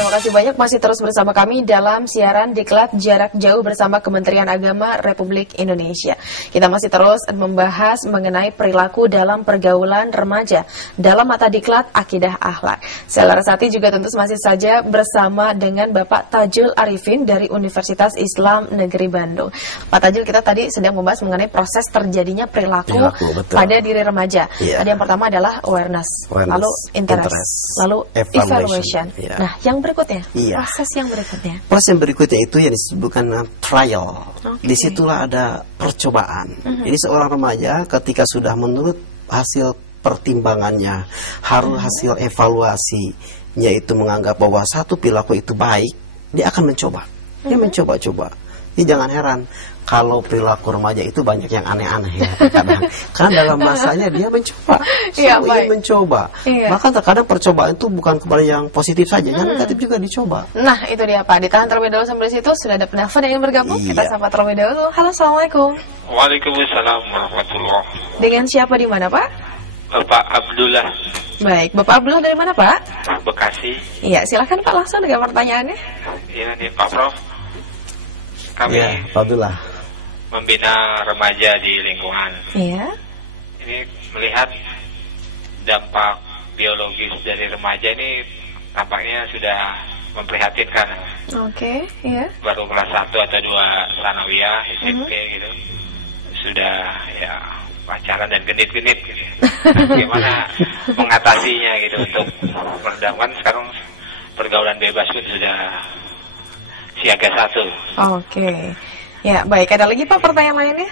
terima kasih banyak masih terus bersama kami dalam siaran Diklat Jarak Jauh bersama Kementerian Agama Republik Indonesia. Kita masih terus membahas mengenai perilaku dalam pergaulan remaja dalam mata Diklat Akidah Akhlak. Saya Larasati juga tentu masih saja bersama dengan Bapak Tajul Arifin dari Universitas Islam Negeri Bandung. Pak Tajul, kita tadi sedang membahas mengenai proses terjadinya perilaku pada diri remaja. Tadi yang pertama adalah awareness, lalu interest, lalu evaluation. Nah, yang berikutnya, proses yang berikutnya. Proses yang berikutnya itu yang disebutkan trial. Disitulah ada percobaan. Jadi seorang remaja ketika sudah menurut hasil pertimbangannya, harus hasil evaluasinya itu menganggap bahwa satu perilaku itu baik, dia akan mencoba. Dia mencoba-coba. Jadi jangan heran kalau perilaku remaja itu banyak yang aneh-aneh ya kadang. Karena dalam masanya dia mencoba, ingin mencoba. Maka terkadang percobaan itu bukan kepada yang positif saja, yang negatif juga dicoba. Nah, itu dia Pak. Ditahan terlebih dahulu sampai situ. Sudah ada penelpon yang ingin bergabung. Kita sapa terlebih dahulu. Halo, assalamualaikum. Waalaikumsalam warahmatullahi. Dengan siapa di mana Pak? Bapak Abdullah. Baik, Bapak Abdullah dari mana Pak? Bekasi. Iya, silakan Pak langsung dengan pertanyaannya. Iya nih Pak Prof. Kami Abdullah membina remaja di lingkungan. Iya. Ini melihat dampak biologis dari remaja ini tampaknya sudah memprihatinkan. Oke, iya. Baru kelas 1 atau 2 sanawiyah, SMP gitu. Sudah ya pacaran dan genit-genit gitu. Gimana mengatasinya gitu untuk meredamkan sekarang pergaulan bebas pun sudah siaga 1. Oke. Ya, baik. Ada lagi Pak pertanyaan lainnya?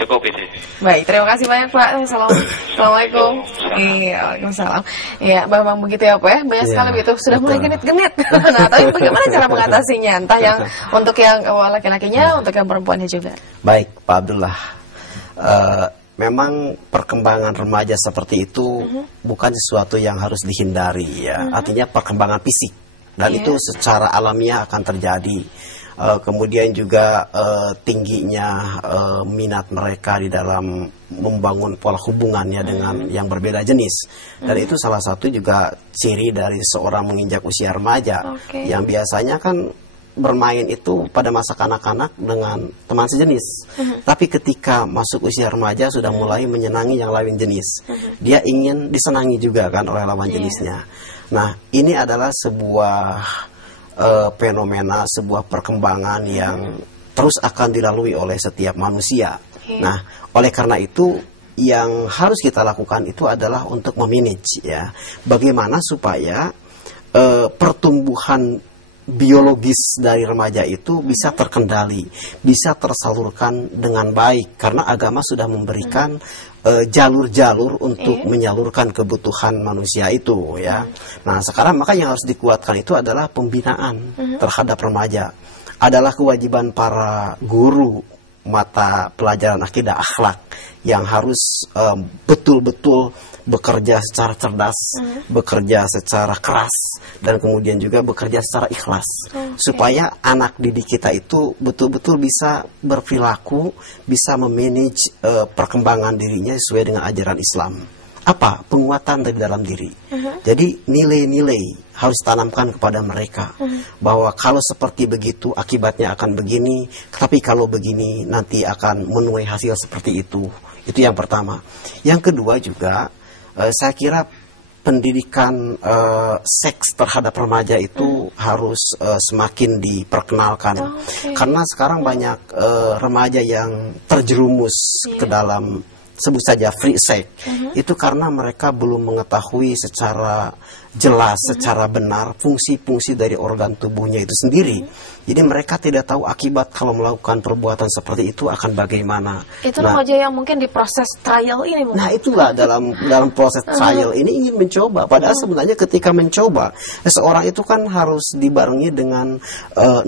Cukup itu. Baik, terima kasih banyak Pak. Assalamualaikum. Iya, waalaikumsalam. Iya, memang begitu ya Pak ya. Banyak sekali begitu. Sudah mulai genit-genit. Nah, tapi bagaimana cara mengatasinya? Entah yang untuk yang laki-lakinya, untuk yang perempuannya juga. Baik, Pak Abdullah. Memang perkembangan remaja seperti itu bukan sesuatu yang harus dihindari ya. Artinya perkembangan fisik dan itu secara alamiah akan terjadi. Kemudian juga tingginya minat mereka di dalam membangun pola hubungannya dengan yang berbeda jenis. Dan itu salah satu juga ciri dari seorang menginjak usia remaja yang biasanya kan bermain itu pada masa kanak-kanak dengan teman sejenis. Tapi ketika masuk usia remaja sudah mulai menyenangi yang lain jenis. Dia ingin disenangi juga kan oleh lawan jenisnya. Nah, ini adalah sebuah fenomena, sebuah perkembangan yang terus akan dilalui oleh setiap manusia. Nah, oleh karena itu yang harus kita lakukan itu adalah untuk memanage ya. Bagaimana supaya pertumbuhan biologis dari remaja itu bisa terkendali, bisa tersalurkan dengan baik karena agama sudah memberikan jalur-jalur untuk menyalurkan kebutuhan manusia itu ya. Nah, sekarang maka yang harus dikuatkan itu adalah pembinaan terhadap remaja. Adalah kewajiban para guru mata pelajaran akidah akhlak yang harus betul-betul bekerja secara cerdas, bekerja secara keras, dan kemudian juga bekerja secara ikhlas. Supaya anak didik kita itu betul-betul bisa berperilaku, bisa memanage perkembangan dirinya sesuai dengan ajaran Islam. Apa? Penguatan dari dalam diri. Jadi nilai-nilai harus tanamkan kepada mereka. Bahwa kalau seperti begitu akibatnya akan begini, tapi kalau begini nanti akan menuai hasil seperti itu. Itu yang pertama. Yang kedua juga, saya kira pendidikan seks terhadap remaja itu harus semakin diperkenalkan. Karena sekarang banyak remaja yang terjerumus ke dalam sebut saja free sex. Itu karena mereka belum mengetahui secara jelas, secara benar fungsi-fungsi dari organ tubuhnya itu sendiri. Jadi mereka tidak tahu akibat kalau melakukan perbuatan seperti itu akan bagaimana. Itu remaja yang mungkin di proses trial ini. Nah, itulah dalam proses trial ini ingin mencoba. Padahal sebenarnya ketika mencoba, seseorang itu kan harus dibarengi dengan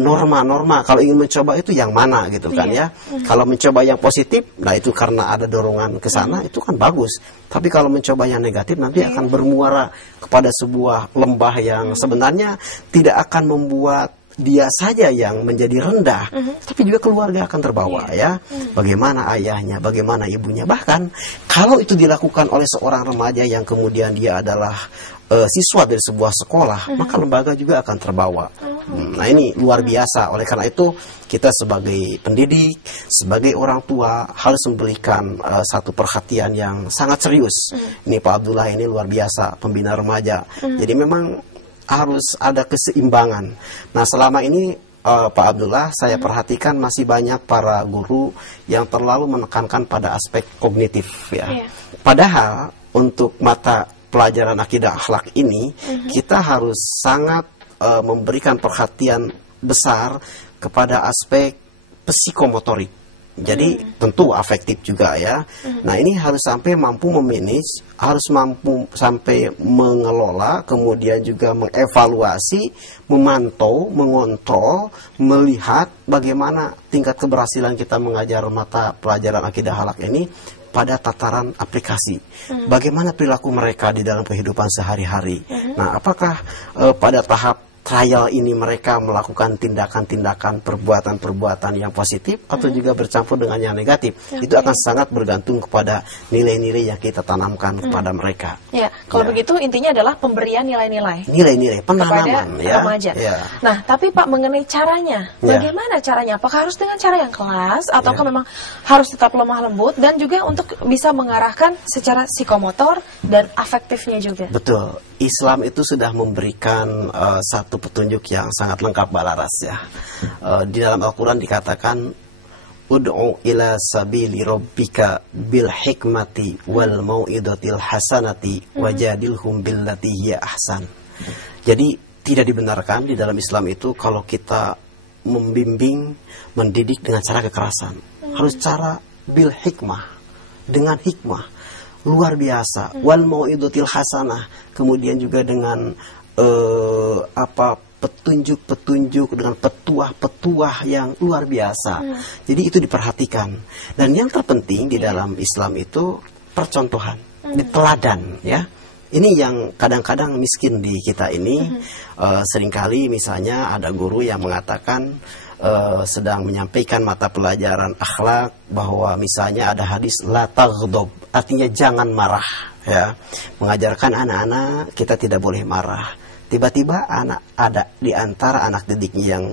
norma-norma. Kalau ingin mencoba itu yang mana gitu kan ya. Kalau mencoba yang positif, nah itu karena ada dorongan ke sana, itu kan bagus. Tapi kalau mencoba yang negatif nanti akan bermuara kepada sebuah lembah yang sebenarnya tidak akan membuat dia saja yang menjadi rendah, tapi juga keluarga akan terbawa ya. Bagaimana ayahnya, bagaimana ibunya. Bahkan kalau itu dilakukan oleh seorang remaja yang kemudian dia adalah siswa dari sebuah sekolah, maka lembaga juga akan terbawa. Nah ini luar biasa. Oleh karena itu kita sebagai pendidik, sebagai orang tua harus memberikan satu perhatian yang sangat serius. Ini Pak Abdullah ini luar biasa, pembina remaja. Jadi memang harus ada keseimbangan. Nah selama ini Pak Abdullah, saya perhatikan masih banyak para guru yang terlalu menekankan pada aspek kognitif ya. Padahal untuk mata pelajaran akidah akhlak ini kita harus sangat memberikan perhatian besar kepada aspek psikomotorik. Jadi tentu afektif juga ya. Nah ini harus sampai mampu memanage, harus mampu sampai mengelola, kemudian juga mengevaluasi, memantau, mengontrol, melihat bagaimana tingkat keberhasilan kita mengajar mata pelajaran akidah akhlak ini pada tataran aplikasi. Bagaimana perilaku mereka di dalam kehidupan sehari-hari. Nah apakah pada tahap trial ini mereka melakukan tindakan-tindakan, perbuatan-perbuatan yang positif atau juga bercampur dengan yang negatif. Itu akan sangat bergantung kepada nilai-nilai yang kita tanamkan kepada mereka. Ya, kalau begitu intinya adalah pemberian nilai-nilai. Nilai-nilai penanaman kepada remaja. Nah, tapi Pak mengenai caranya, bagaimana caranya? Apakah harus dengan cara yang keras ataukah memang harus tetap lemah lembut dan juga untuk bisa mengarahkan secara psikomotor dan afektifnya juga? Betul. Islam itu sudah memberikan satu petunjuk yang sangat lengkap Balaras ya. Di dalam Al-Quran dikatakan ud'u ila sabili rabbika bil hikmati wal mau'idatil hasanati wajadilhum billati hiya ahsan. Jadi tidak dibenarkan di dalam Islam itu kalau kita membimbing, mendidik dengan cara kekerasan. Harus cara bil hikmah, dengan hikmah. Luar biasa. Wal mau'idatil hasanah. Kemudian juga dengan petunjuk-petunjuk, dengan petuah-petuah yang luar biasa. Jadi itu diperhatikan. Dan yang terpenting di dalam Islam itu percontohan, teladan ya. Ini yang kadang-kadang miskin di kita ini. Seringkali misalnya ada guru yang mengatakan sedang menyampaikan mata pelajaran akhlak bahwa misalnya ada hadis la taghdab, artinya jangan marah ya. Mengajarkan anak-anak kita tidak boleh marah. Tiba-tiba ada di antara anak didiknya yang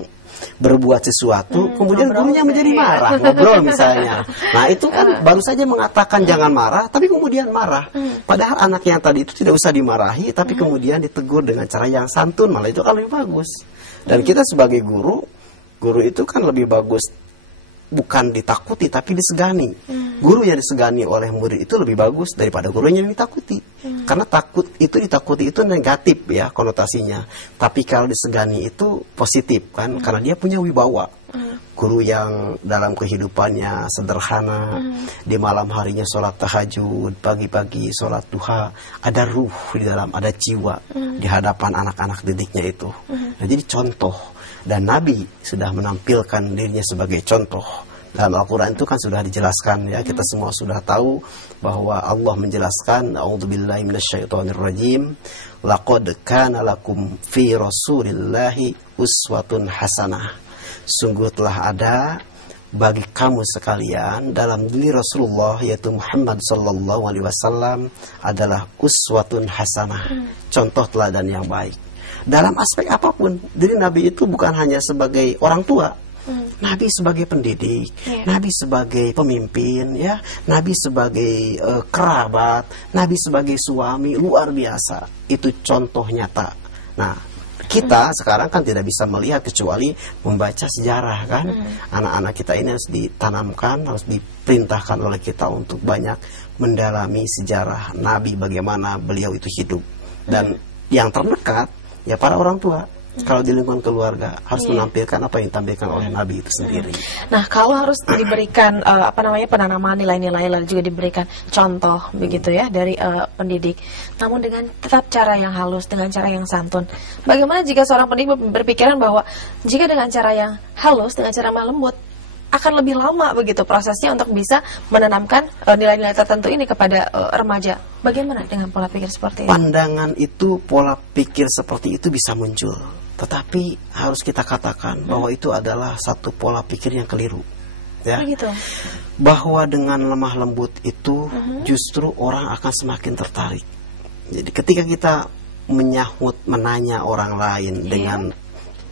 berbuat sesuatu, kemudian gurunya menjadi marah, ngobrol misalnya. Nah itu kan baru saja mengatakan jangan marah, tapi kemudian marah. Padahal anak yang tadi itu tidak usah dimarahi, tapi kemudian ditegur dengan cara yang santun, malah itu kan lebih bagus. Dan kita sebagai guru itu kan lebih bagus bukan ditakuti tapi disegani. Guru yang disegani oleh murid itu lebih bagus daripada guru yang ditakuti. Karena ditakuti itu negatif ya konotasinya. Tapi kalau disegani itu positif kan, karena dia punya wibawa. Guru yang dalam kehidupannya sederhana, di malam harinya sholat tahajud, pagi-pagi sholat duha, ada ruh di dalam, ada jiwa di hadapan anak-anak didiknya itu. Nah, jadi contoh. Dan Nabi sudah menampilkan dirinya sebagai contoh. Dalam Al-Quran itu kan sudah dijelaskan ya, kita semua sudah tahu bahwa Allah menjelaskan, a'udzubillahi minasyaitonirrajim, laqad kana lakum fi rasulillahi uswatun hasanah. Sungguh telah ada bagi kamu sekalian dalam diri Rasulullah yaitu Muhammad sallallahu alaihi wasallam adalah uswatun hasanah, contoh teladan yang baik. Dalam aspek apapun, jadi Nabi itu bukan hanya sebagai orang tua, Nabi sebagai pendidik, Nabi sebagai pemimpin, ya, Nabi sebagai kerabat, Nabi sebagai suami, luar biasa. Itu contoh nyata. Nah, kita sekarang kan tidak bisa melihat kecuali membaca sejarah kan. Anak-anak kita ini harus ditanamkan, harus diperintahkan oleh kita untuk banyak mendalami sejarah Nabi, bagaimana beliau itu hidup. Dan yang terdekat ya para orang tua, kalau di lingkungan keluarga harus menampilkan apa yang ditampilkan oleh Nabi itu sendiri. Nah, kalau harus diberikan penanaman nilai-nilai, lalu juga diberikan contoh begitu ya dari pendidik, namun dengan tetap cara yang halus, dengan cara yang santun. Bagaimana jika seorang pendidik berpikiran bahwa jika dengan cara yang halus, dengan cara yang lembut, akan lebih lama begitu prosesnya untuk bisa menanamkan nilai-nilai tertentu ini kepada remaja. Bagaimana dengan pola pikir seperti itu? Pandangan itu, pola pikir seperti itu bisa muncul. Tetapi harus kita katakan bahwa itu adalah satu pola pikir yang keliru. Ya. Begitu. Bahwa dengan lemah lembut itu justru orang akan semakin tertarik. Jadi ketika kita menanya orang lain dengan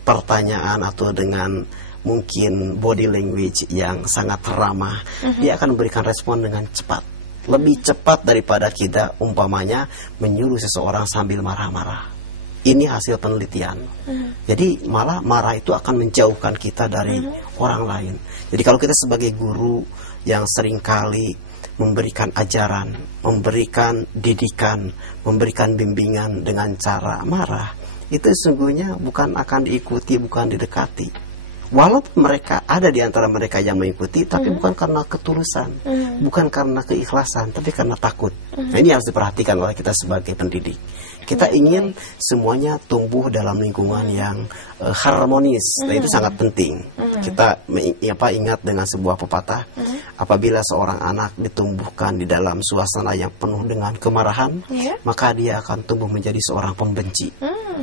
pertanyaan atau dengan mungkin body language yang sangat ramah, dia akan memberikan respon dengan cepat, lebih cepat daripada kita umpamanya menyuruh seseorang sambil marah-marah. Ini hasil penelitian. Jadi malah marah itu akan menjauhkan kita dari orang lain. Jadi kalau kita sebagai guru yang seringkali memberikan ajaran, memberikan didikan, memberikan bimbingan dengan cara marah, itu sesungguhnya bukan akan diikuti, bukan didekati. Walaupun mereka ada di antara mereka yang mengikuti, tapi bukan karena ketulusan, bukan karena keikhlasan, tapi karena takut. Nah, ini harus diperhatikan oleh kita sebagai pendidik. Kita ingin semuanya tumbuh dalam lingkungan yang harmonis, dan itu sangat penting. Kita ingat dengan sebuah pepatah, apabila seorang anak ditumbuhkan di dalam suasana yang penuh dengan kemarahan, maka dia akan tumbuh menjadi seorang pembenci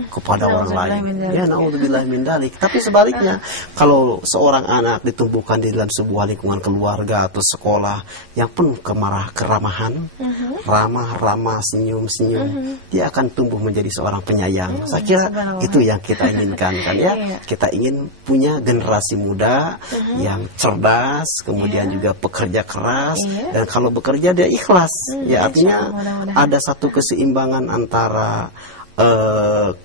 kepada orang lain. Ya, naudzubillah min dzalik. Tapi sebaliknya, kalau seorang anak ditumbuhkan di dalam sebuah lingkungan keluarga atau sekolah yang penuh keramahan, ramah, senyum, dia akan tumbuh menjadi seorang penyayang. Saya kira itu yang kita inginkan kan ya. Kita ingin punya generasi muda yang cerdas, kemudian juga pekerja keras, dan kalau bekerja dia ikhlas. Ya, artinya ada satu keseimbangan antara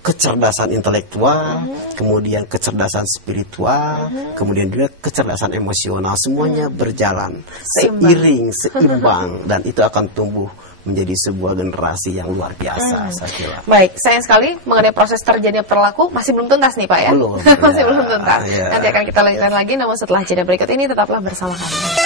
kecerdasan intelektual, kemudian kecerdasan spiritual, kemudian juga kecerdasan emosional, semuanya berjalan seimbang, dan itu akan tumbuh menjadi sebuah generasi yang luar biasa, saya kira. Baik, sayang sekali mengenai proses terjadinya perilaku masih belum tuntas nih Pak ya. Belum. Masih belum tuntas. Nanti akan kita lanjutkan lagi, namun setelah jeda berikut ini tetaplah bersama kami.